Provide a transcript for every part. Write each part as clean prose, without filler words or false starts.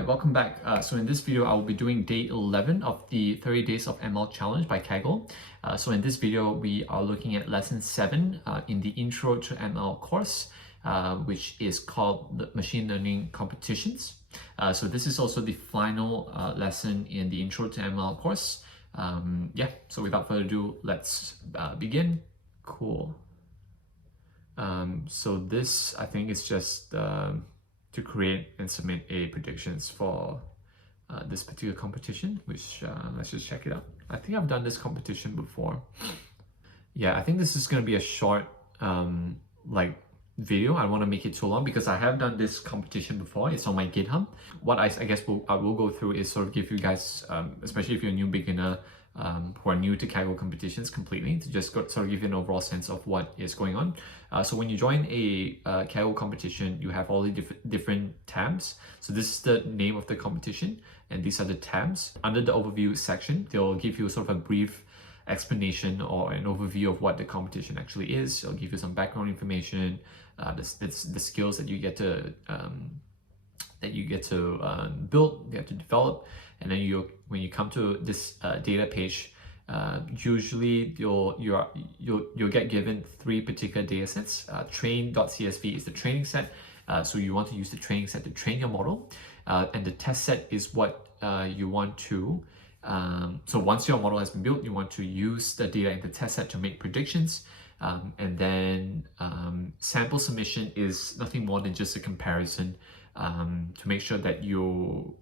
Alright, welcome back. So in this video, I will be doing day 11 of the 30 Days of ML Challenge by Kaggle. So in this video, we are looking at lesson 7 in the Intro to ML course, which is called the Machine Learning Competitions. So this is also the final lesson in the Intro to ML course. So without further ado, let's begin. Cool. So this, I think, is just to create and submit a predictions for this particular competition, which let's just check it out. I think I've done this competition before. Yeah, I think this is going to be a short video. I don't want to make it too long because I have done this competition before. It's on my GitHub. What I guess I will go through is sort of give you guys, especially if you're a new beginner, who are new to Kaggle competitions completely, to just sort of give you an overall sense of what is going on. So when you join a Kaggle competition, you have all the different tabs. So this is the name of the competition, and these are the tabs. Under the overview section, they'll give you sort of a brief explanation or an overview of what the competition actually is. It'll give you some background information, the skills that you get to build, you get to develop, and then when you come to this data page, usually you'll get given 3 particular data sets. Train.csv is the training set, so you want to use the training set to train your model, and the test set is what you want to. So once your model has been built, you want to use the data in the test set to make predictions. And then sample submission is nothing more than just a comparison to make sure that you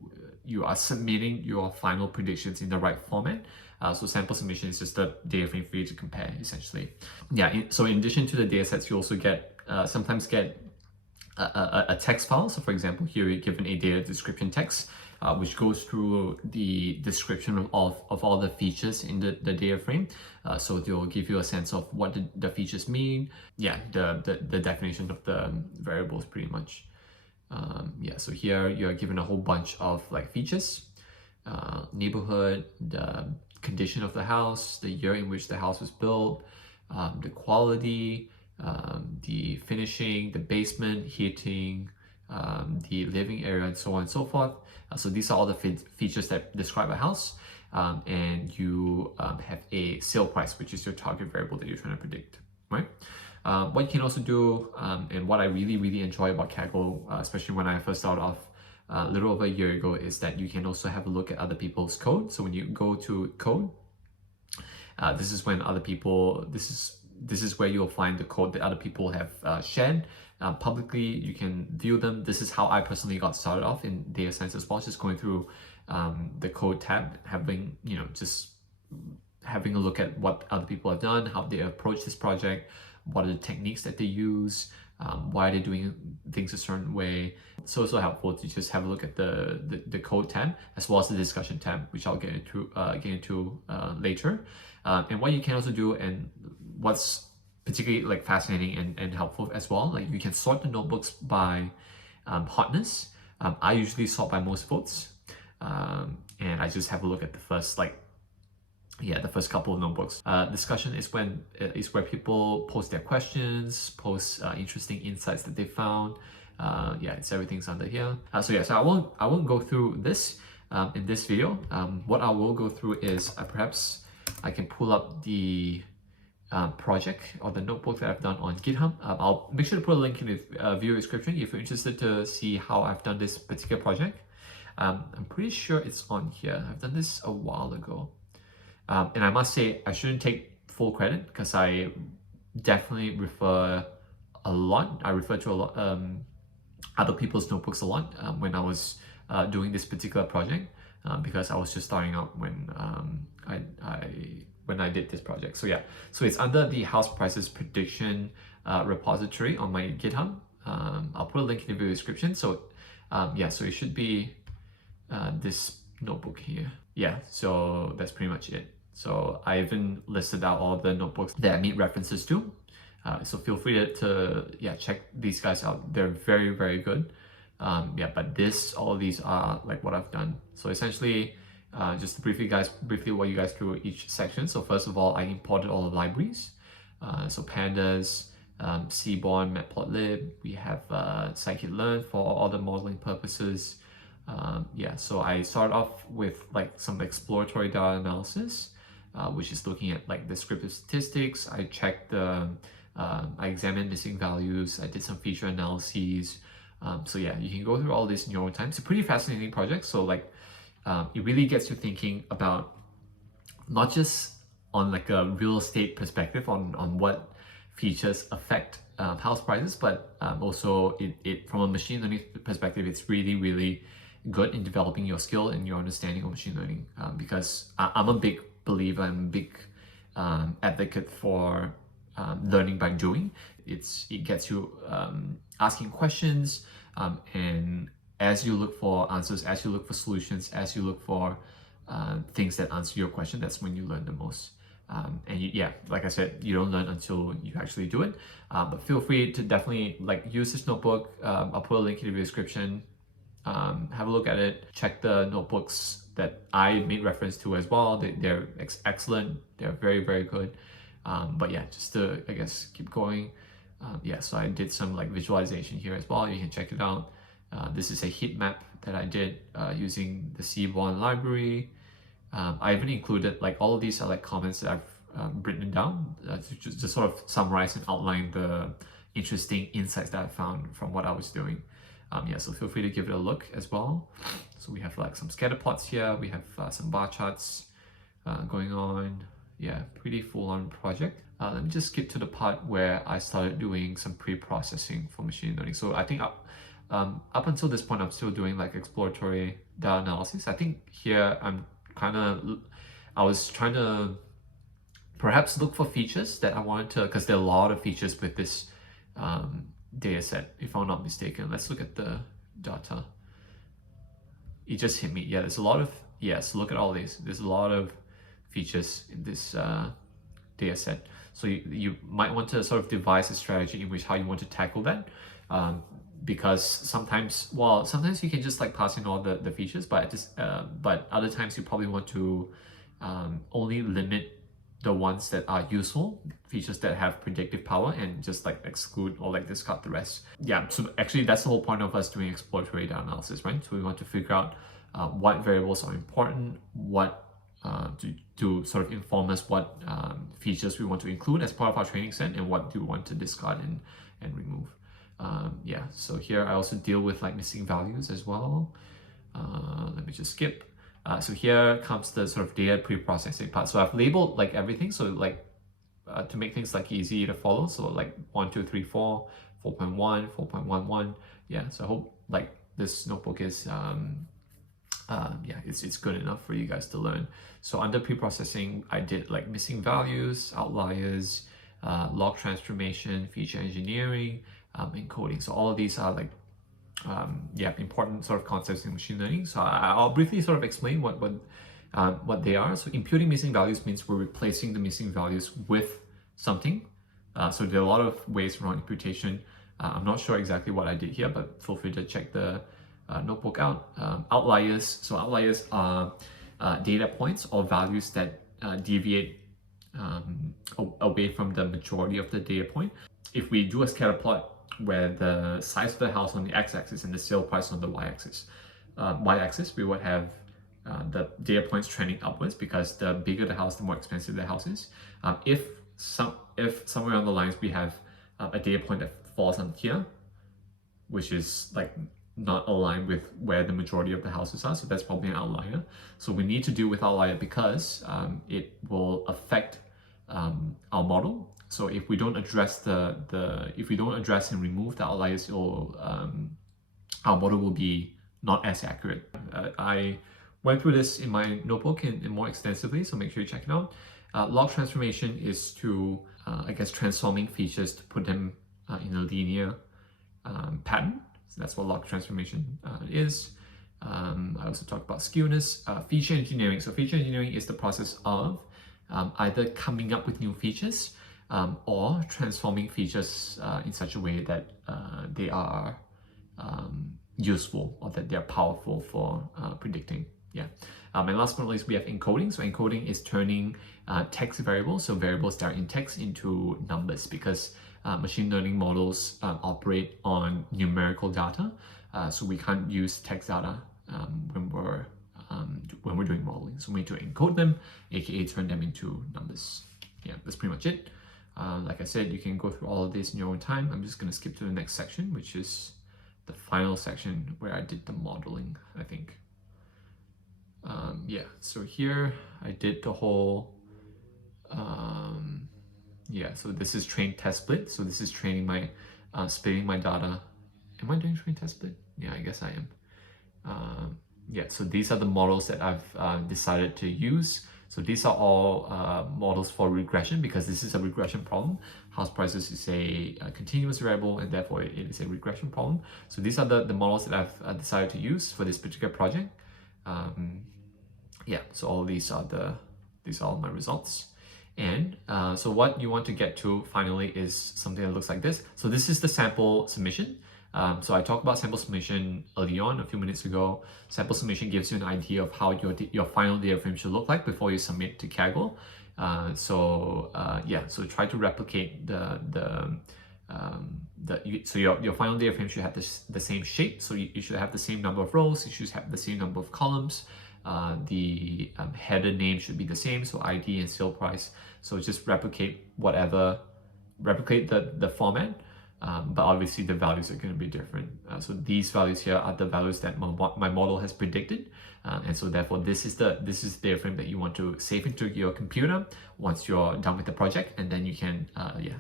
are submitting your final predictions in the right format. So sample submission is just the data frame for you to compare, essentially. So in addition to the data sets, you also sometimes get a text file. So for example, here you're given a data description text, which goes through the description of all the features in the data frame. So they'll give you a sense of what the features mean. The definition of the variables pretty much. So here you're given a whole bunch of features, neighborhood, the condition of the house, the year in which the house was built, the quality, the finishing, the basement, heating, the living area, and so on and so forth. So these are all the features that describe a house, and you have a sale price, which is your target variable that you're trying to predict, right? What you can also do, and what I really enjoy about Kaggle, especially when I first started off a little over a year ago, is that you can also have a look at other people's code. So when you go to code, this is when other people, this is where you'll find the code that other people have shared publicly. You can view them. This is how I personally got started off in data science as well, just going through the code tab, just having a look at what other people have done, how they approach this project, what are the techniques that they use, why are they doing things a certain way. So it's so helpful to just have a look at the code tab as well as the discussion tab, which I'll get into later. And what you can also do, and what's particularly fascinating and helpful as well, you can sort the notebooks by hotness. I usually sort by most votes, and I just have a look at the first the first couple of notebooks. Discussion is where people post their questions, post interesting insights that they found. Everything's under here. So I won't go through this in this video. What I will go through is perhaps I can pull up the project or the notebook that I've done on GitHub. I'll make sure to put a link in the video description if you're interested to see how I've done this particular project. I'm pretty sure it's on here. I've done this a while ago. And I must say, I shouldn't take full credit because I definitely refer a lot. I refer to a lot other people's notebooks a lot when I was doing this particular project, because I was just starting out when I did this project. So it's under the house prices prediction repository on my GitHub. I'll put a link in the video description. So so it should be this notebook here. So that's pretty much it. So I even listed out all the notebooks that I made references to. So feel free to check these guys out. They're very good. But all of these are what I've done. So essentially, just briefly walk you guys through each section. So first of all, I imported all the libraries. So pandas, Seaborn, Matplotlib. We have scikit-learn for all the modeling purposes. Yeah, so I start off with like some exploratory data analysis, which is looking at like descriptive statistics. I checked I examined missing values. I did some feature analyses. So yeah, you can go through all this in your own time. It's a pretty fascinating project. So like, it really gets you thinking about not just on like a real estate perspective on what features affect house prices, but also it from a machine learning perspective, it's really good in developing your skill and your understanding of machine learning, because I'm a big believer and big advocate for learning by doing. It gets you asking questions, and as you look for answers, as you look for solutions, as you look for things that answer your question, that's when you learn the most. And yeah, like I said, you don't learn until you actually do it. But feel free to definitely like use this notebook. I'll put a link in the description. Have a look at it. Check the notebooks that I made reference to as well. They're excellent. They're very good. But yeah, just to, I guess, keep going. Yeah, so I did some like visualization here as well. You can check it out. This is a heat map that I did using the Seaborn library. I even included like all of these are like comments that I've written down to just sort of summarize and outline the interesting insights that I found from what I was doing. Yeah, so feel free to give it a look as well. So we have like some scatter plots here. We have some bar charts going on. Yeah, pretty full-on project. Let me just skip to the part where I started doing some pre-processing for machine learning. So I think up until this point, I'm still doing like exploratory data analysis. I think here I was trying to perhaps look for features that I wanted to, because there are a lot of features with this data set, if I'm not mistaken. Let's look at the data. It just hit me. Yeah, there's a lot of, yes, look at all these. There's a lot of features in this data set. So you might want to sort of devise a strategy in which how you want to tackle that. Because sometimes you can just like pass in all the features, but other times you probably want to only limit the ones that are useful, features that have predictive power, and just like exclude or like discard the rest. Yeah, so actually that's the whole point of us doing exploratory data analysis, right? So we want to figure out what variables are important, what to sort of inform us what features we want to include as part of our training set, and what do we want to discard and remove. Yeah, so here I also deal with like missing values as well. Let me just skip. So here comes the sort of data pre-processing part. So I've labeled like everything, so like to make things like easy to follow. So like 1, 2, 3, 4, 4.1, 4.11. Yeah, so I hope like this notebook is yeah, it's good enough for you guys to learn. So under pre-processing, I did like missing values, outliers, log transformation, feature engineering, encoding. So all of these are like yeah, important sort of concepts in machine learning. So I'll briefly sort of explain what they are. So imputing missing values means we're replacing the missing values with something. So there are a lot of ways around imputation. I'm not sure exactly what I did here, but feel free to check the notebook out. Outliers. So outliers are data points or values that deviate away from the majority of the data point. If we do a scatter plot where the size of the house on the x-axis and the sale price on the y-axis, we would have the data points trending upwards, because the bigger the house, the more expensive the house is. If somewhere on the lines we have a data point that falls on here, which is like not aligned with where the majority of the houses are, so that's probably an outlier. So we need to deal with outlier because it will affect our model. So if we don't address if we don't address and remove the outliers, our model will be not as accurate. I went through this in my notebook and more extensively, so make sure you check it out. Log transformation is to, I guess, transforming features to put them in a linear pattern. So that's what log transformation is. I also talked about skewness. Feature engineering. So feature engineering is the process of either coming up with new features or transforming features in such a way that they are useful, or that they're powerful for predicting. Yeah. And last but not least, we have encoding. So encoding is turning text variables, so variables that are in text, into numbers, because machine learning models operate on numerical data, so we can't use text data when we're doing modeling. So we need to encode them, aka turn them into numbers. Yeah, that's pretty much it. Like I said, you can go through all of this in your own time. I'm just going to skip to the next section, which is the final section where I did the modeling, I think. Yeah, so here I did the whole, yeah, so this is train test split. So this is training my, splitting my data. Am I doing train test split? Yeah, I guess I am. Yeah, so these are the models that I've decided to use. So these are all models for regression, because this is a regression problem. House prices is a continuous variable, and therefore it is a regression problem. So these are the models that I've decided to use for this particular project. Yeah, so all these are my results. And so what you want to get to finally is something that looks like this. So this is the sample submission. So I talked about sample submission early on, a few minutes ago. Sample submission gives you an idea of how your final data frame should look like before you submit to Kaggle. Yeah, so try to replicate so your final data frame should have the same shape. So you should have the same number of rows. You should have the same number of columns. The header name should be the same, so ID and sale price. So just replicate the format, but obviously the values are going to be different. So these values here are the values that my model has predicted, and so therefore this is the data frame that you want to save into your computer once you're done with the project, and then you can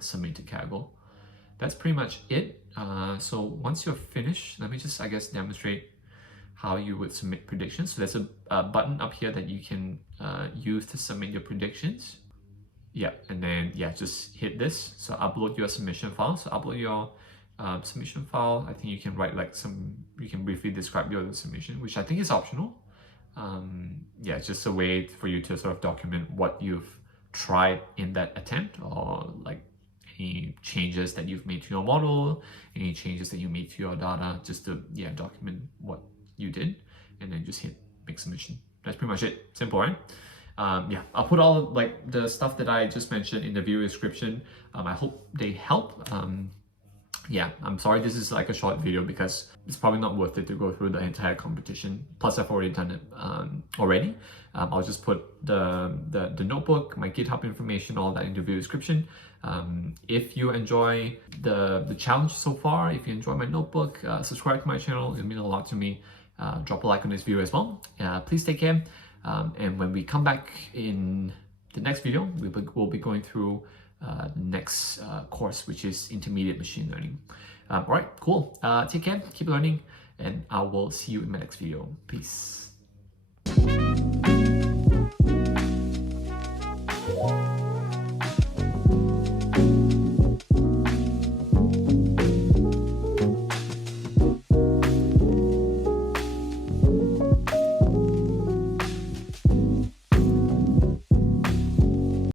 submit to Kaggle. That's pretty much it. So once you're finished, let me just, I guess, demonstrate how you would submit predictions. So there's a button up here that you can use to submit your predictions. Yeah, and then just hit this. So upload your submission file. So upload your submission file. I think you can write you can briefly describe your submission, which I think is optional. Yeah, it's just a way for you to sort of document what you've tried in that attempt, or like any changes that you've made to your model, any changes that you made to your data, just to document what you did, and then just hit make submission. That's pretty much it. Simple, right? Yeah, I'll put all like the stuff that I just mentioned in the video description. I hope they help. Yeah, I'm sorry this is like a short video because it's probably not worth it to go through the entire competition. Plus I've already done it already. I'll just put the notebook, my GitHub information, all that in the video description. If you enjoy the challenge so far, if you enjoy my notebook, subscribe to my channel. It means a lot to me. Drop a like on this video as well. Please take care. And when we come back in the next video, we'll be going through the next course, which is intermediate machine learning. All right, cool. Take care, keep learning, and I will see you in my next video. Peace.